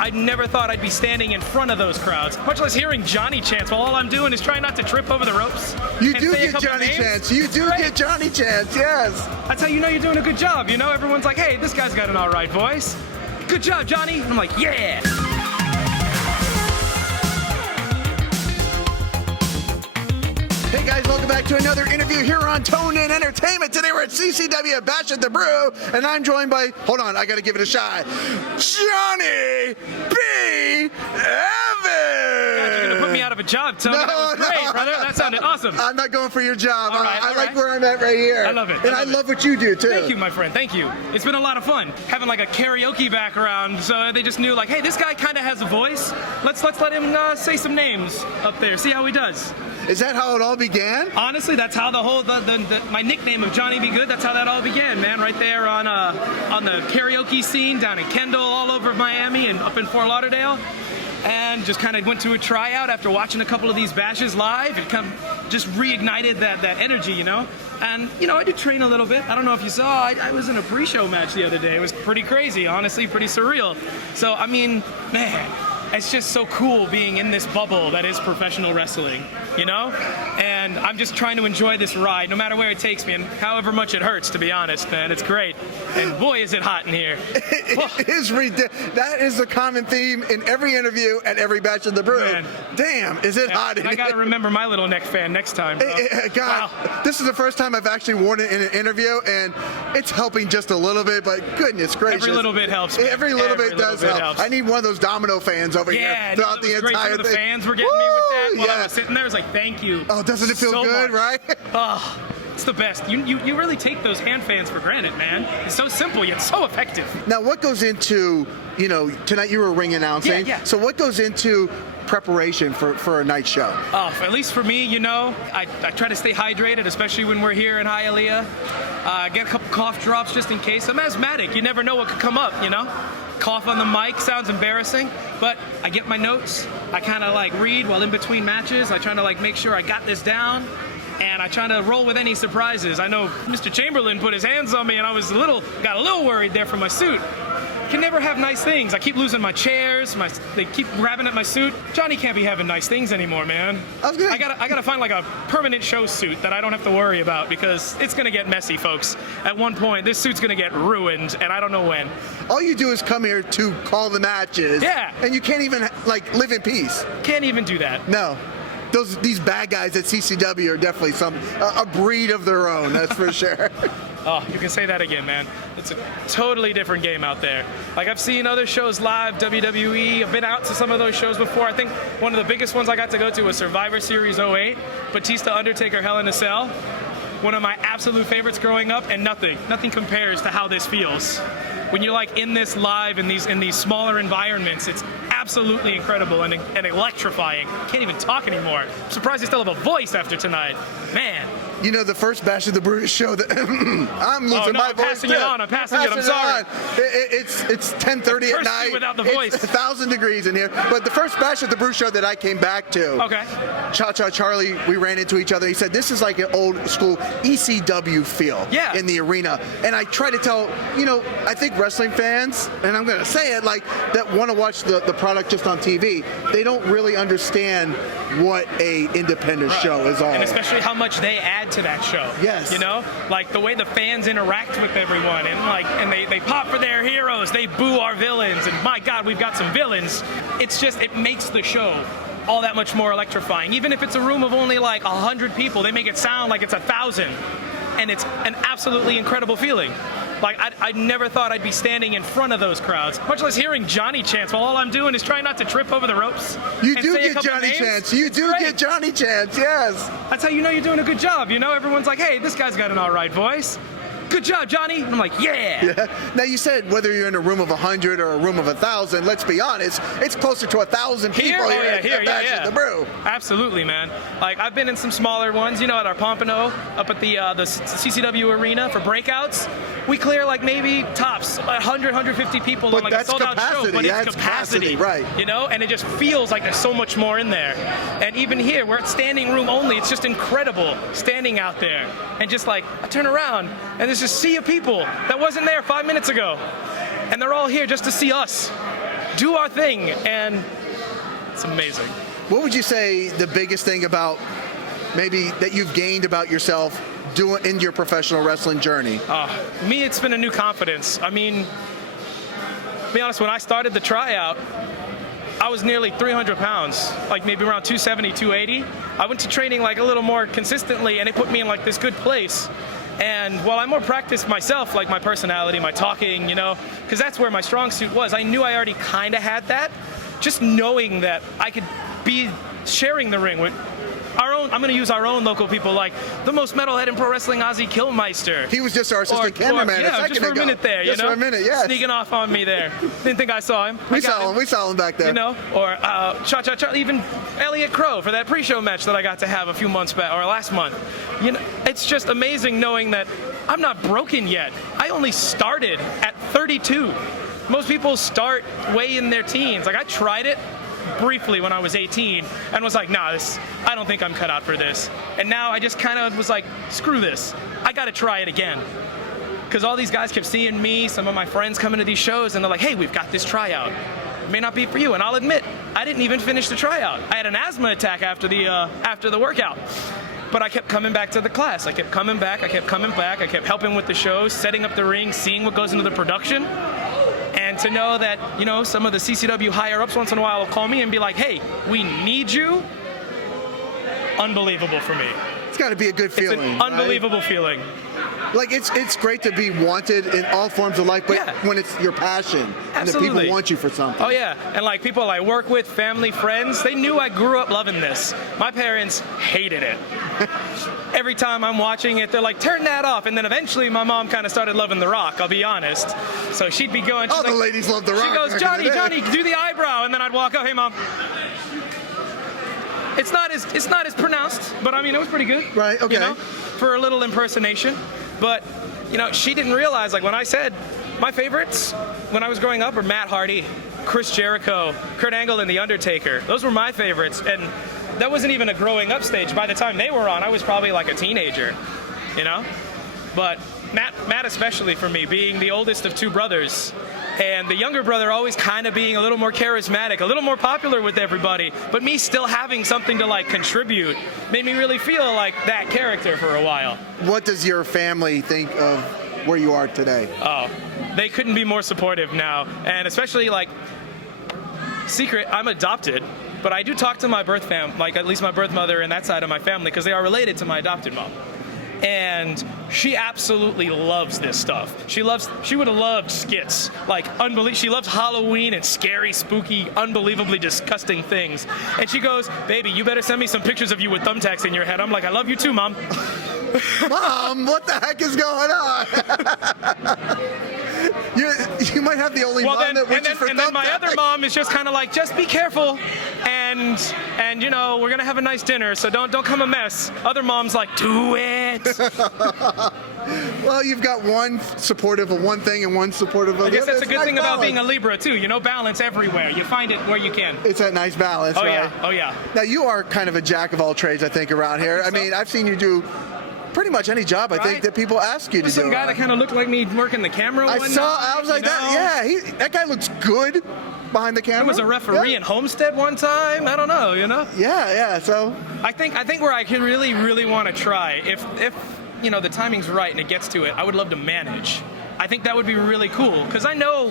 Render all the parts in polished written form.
I never thought I'd be standing in front of those crowds, much less hearing Johnny chants while all I'm doing is trying not to trip over the ropes. You do get Johnny chants. You do get Johnny chants, yes. That's how you know you're doing a good job, you know? Everyone's like, hey, this guy's got an all right voice. Good job, Johnny. And I'm like, yeah. Hey guys, welcome back to another interview here on Tone In Entertainment. Today we're at CCW Bash at the Brew, and I'm joined by, hold on, I gotta give it a shot, Johnny B. Evans! God, you're gonna put me out of a job, Tony. No, that was great, brother. That sounded awesome. I'm not going for your job. All right, I like where I'm at right here. I love it. And I love what you do, too. Thank you, my friend. Thank you. It's been a lot of fun. Having like a karaoke background, so they just knew like, hey, this guy kind of has a voice. Let's let him say some names up there, see how he does. Is that how it all began? Honestly, that's how the whole my nickname of Johnny Be Good. That's how that all began, man. Right there on the karaoke scene down in Kendall, all over Miami, and up in Fort Lauderdale. And just kind of went to a tryout after watching a couple of these bashes live. It just reignited that energy, you know. And you know, I did train a little bit. I don't know if you saw. I was in a pre-show match the other day. It was pretty crazy, honestly, pretty surreal. So I mean, man. It's just so cool being in this bubble that is professional wrestling, you know? And I'm just trying to enjoy this ride, no matter where it takes me, and however much it hurts, to be honest, man. It's great. And boy, is it hot in here. It is ridiculous. That is the common theme in every interview at every Bash of the Brew. Man. Damn, is it hot in here? I got to remember my little neck fan next time, bro. God, wow. This is the first time I've actually worn it in an interview, and it's helping just a little bit, but goodness gracious. Every little bit helps, man. Every little bit does help. I need one of those domino fans over here throughout the entire thing. The fans were getting me with that while I was sitting there. I was like, thank you. Oh, doesn't it feel so good, right? Oh, it's the best. You really take those hand fans for granted, man. It's so simple yet so effective. Now, what goes into, you know, tonight you were ring announcing. Yeah. So what goes into preparation for a night show? Oh, at least for me, you know, I try to stay hydrated, especially when we're here in Hialeah. Get a couple cough drops just in case. I'm asthmatic. You never know what could come up, you know? Cough on the mic sounds embarrassing, but I get my notes. I kind of like read while in between matches. I try to like make sure I got this down, and I try to roll with any surprises. I know Mr. Chamberlain put his hands on me, and I got a little worried there for my suit. Can never have nice things. I keep losing my chairs. They keep grabbing at my suit. Johnny can't be having nice things anymore, man. I gotta find like a permanent show suit that I don't have to worry about, because it's gonna get messy, folks. At one point, this suit's gonna get ruined, and I don't know when. All you do is come here to call the matches. Yeah. And you can't even like live in peace. Can't even do that. No. These bad guys at CCW are definitely a breed of their own, that's for sure. Oh, you can say that again, man. It's a totally different game out there. Like, I've seen other shows live, WWE. I've been out to some of those shows before. I think one of the biggest ones I got to go to was Survivor Series 08, Batista, Undertaker, Hell in a Cell. One of my absolute favorites growing up, and nothing compares to how this feels. When you're like in this live in these smaller environments, it's absolutely incredible and electrifying. Can't even talk anymore. I'm surprised I still have a voice after tonight. Man. You know, the first Bash of the Brew show that I'm losing my voice. I'm passing it. I'm sorry. It's 10:30 at night. Without the voice. It's 1,000 degrees in here. But the first Bash of the Brew show that I came back to, okay. Cha-Cha Charlie, we ran into each other. He said, this is like an old school ECW feel in the arena. And I try to tell, you know, I think wrestling fans, and I'm going to say it, like, that want to watch the product just on TV, they don't really understand what a independent show is all. And especially how much they add to that show. Yes. You know, like the way the fans interact with everyone, and they pop for their heroes, they boo our villains, and my God, we've got some villains. It makes the show all that much more electrifying. Even if it's a room of only like 100 people, they make it sound like it's 1,000, and it's an absolutely incredible feeling. Like, I never thought I'd be standing in front of those crowds, much less hearing Johnny chants while all I'm doing is trying not to trip over the ropes. You do get Johnny chants. You do get Johnny chants, yes. That's how you know you're doing a good job, you know? Everyone's like, hey, this guy's got an all right voice. Good job, Johnny. And I'm like, yeah. Now, you said whether you're in a room of 100 or a room of 1,000, let's be honest, it's closer to 1,000 people here at Bash at the Brew. Absolutely, man. Like, I've been in some smaller ones, you know, at our Pompano, up at the CCW arena for breakouts. We clear like maybe tops 100, 150 people on like a sold-out show, but it's capacity, right? You know, and it just feels like there's so much more in there. And even here, we're at standing room only. It's just incredible standing out there, and just like I turn around and there's this sea of people that wasn't there 5 minutes ago, and they're all here just to see us do our thing, and it's amazing. What would you say the biggest thing about maybe that you've gained about yourself doing in your professional wrestling journey? Me, it's been a new confidence. I mean, to be honest, when I started the tryout, I was nearly 300 pounds, like maybe around 270, 280. I went to training like a little more consistently, and it put me in like this good place. And while I more practiced myself, like my personality, my talking, you know, because that's where my strong suit was, I knew I already kind of had that. Just knowing that I could be sharing the ring with our own, I'm going to use our own local people, like the most metalhead in pro wrestling, Ozzy Killmeister. He was just our assistant cameraman yeah, just for a minute there, just you know? for a minute, yes. Sneaking off on me there. Didn't think I saw him. We saw him back there. You know, or Cha-Cha-Cha, even Elliot Crow for that pre-show match that I got to have a few months back, or last month. You know, it's just amazing knowing that I'm not broken yet. I only started at 32. Most people start way in their teens. Like, I tried it briefly when I was 18 and was like, nah, I don't think I'm cut out for this. And now I just kind of was like, screw this. I got to try it again. Because all these guys kept seeing me, some of my friends coming to these shows, and they're like, hey, we've got this tryout. It may not be for you. And I'll admit, I didn't even finish the tryout. I had an asthma attack after the workout. But I kept coming back to the class. I kept coming back. I kept helping with the shows, setting up the ring, seeing what goes into the production. And to know that, you know, some of the CCW higher-ups once in a while will call me and be like, hey, we need you. Unbelievable for me. It's got to be a good feeling. It's an unbelievable feeling. Like, it's great to be wanted in all forms of life, but when it's your passion and the people want you for something. Oh, yeah. And, like, people I work with, family, friends, they knew I grew up loving this. My parents hated it. Every time I'm watching it, they're like, turn that off. And then eventually my mom kind of started loving The Rock, I'll be honest. So she'd be going, the ladies love The Rock. She goes, Johnny, do the eyebrow. And then I'd walk, oh, hey, Mom. It's not as pronounced, but I mean, it was pretty good. Right, okay. You know, for a little impersonation. But, you know, she didn't realize, like when I said my favorites when I was growing up were Matt Hardy, Chris Jericho, Kurt Angle, and The Undertaker. Those were my favorites. And that wasn't even a growing up stage. By the time they were on, I was probably like a teenager, you know? But Matt especially for me, being the oldest of two brothers, and the younger brother always kind of being a little more charismatic, a little more popular with everybody, but me still having something to like contribute made me really feel like that character for a while. What does your family think of where you are today? Oh, they couldn't be more supportive now, and especially like, secret, I'm adopted, but I do talk to my birth fam, like at least my birth mother and that side of my family, because they are related to my adopted mom. And she absolutely loves this stuff. She would have loved skits, like she loves Halloween and scary, spooky, unbelievably disgusting things. And she goes, baby, you better send me some pictures of you with thumbtacks in your head. I'm like, I love you too, Mom. Mom, what the heck is going on? You might have the only mom that wishes for thumbtacks. And then my other mom is just kind of like, just be careful, and you know, we're gonna have a nice dinner, so don't come a mess. Other mom's like, do it. Well, you've got one supportive of one thing and one supportive of the other. I guess that's a good thing balance about being a Libra too. You know, balance everywhere. You find it where you can. It's a nice balance, right? Yeah. Oh yeah. Now you are kind of a jack of all trades, I think, around here. I mean, I've seen you do pretty much any job, I think, that people ask you to do. Some guy that kind of looked like me working the camera I was like, that guy looks good behind the camera. I was a referee in Homestead one time. I don't know, you know? Yeah, so. I think where I can really, really want to try, if you know, the timing's right and it gets to it, I would love to manage. I think that would be really cool, because I know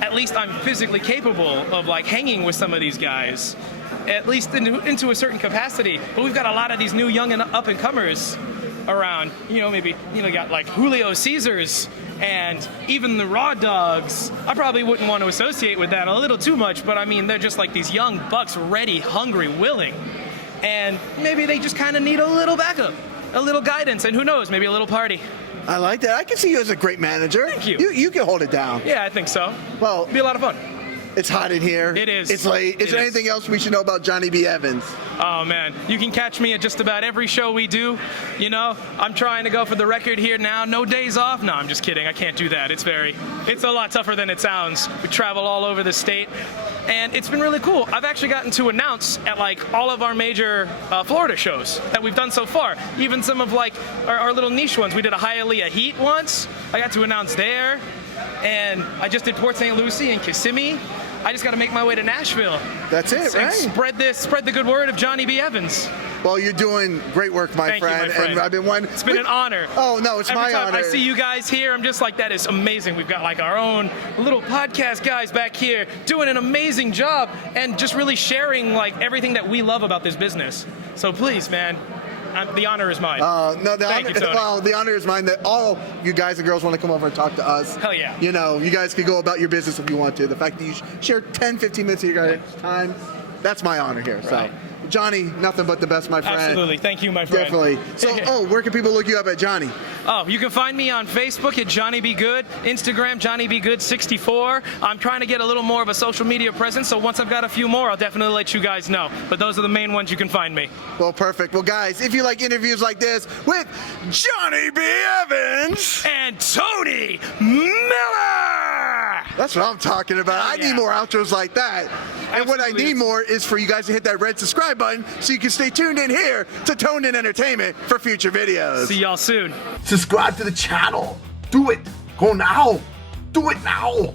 at least I'm physically capable of like hanging with some of these guys, at least into a certain capacity. But we've got a lot of these new young and up-and-comers around, you know, maybe, you know, got like Julio Caesars and even the Raw Dogs. I probably wouldn't want to associate with that a little too much, but I mean, they're just like these young bucks, ready, hungry, willing. And maybe they just kind of need a little backup, a little guidance, and who knows, maybe a little party. I like that. I can see you as a great manager. Thank you. You can hold it down. Yeah, I think so. Well, it'd be a lot of fun. It's hot in here. It is. It's late. Is there anything else we should know about Johnny B. Evans? Oh, man. You can catch me at just about every show we do. You know, I'm trying to go for the record here now. No days off. No, I'm just kidding. I can't do that. It's a lot tougher than it sounds. We travel all over the state. And it's been really cool. I've actually gotten to announce at like all of our major Florida shows that we've done so far. Even some of like our little niche ones. We did a Hialeah Heat once. I got to announce there. And I just did Port St. Lucie and Kissimmee. I just got to make my way to Nashville. That's it, right? Spread the good word of Johnny B. Evans. Well, you're doing great work, my friend. And I've been It's been an honor. Oh no, it's my honor. Every time I see you guys here, I'm just like, that is amazing. We've got like our own little podcast guys back here doing an amazing job and just really sharing like everything that we love about this business. So please, man, the honor is mine. The honor is mine that all you guys and girls want to come over and talk to us. Hell yeah. You know, you guys can go about your business if you want to. The fact that you share 10, 15 minutes of your guys' time, that's my honor here. Right. So, Johnny, nothing but the best, my friend. Absolutely. Thank you, my friend. Definitely. So, where can people look you up at, Johnny? Oh, you can find me on Facebook at Johnny Be Good, Instagram Johnny Be Good 64. I'm trying to get a little more of a social media presence, so once I've got a few more, I'll definitely let you guys know. But those are the main ones you can find me. Well, perfect. Well, guys, if you like interviews like this with Johnny B. Evans and Tony Miller, that's what I'm talking about. I need more outros like that. And what I need more is for you guys to hit that red subscribe button so you can stay tuned in here to Toned In Entertainment for future videos. See y'all soon. Subscribe to the channel. Do it. Go now. Do it now.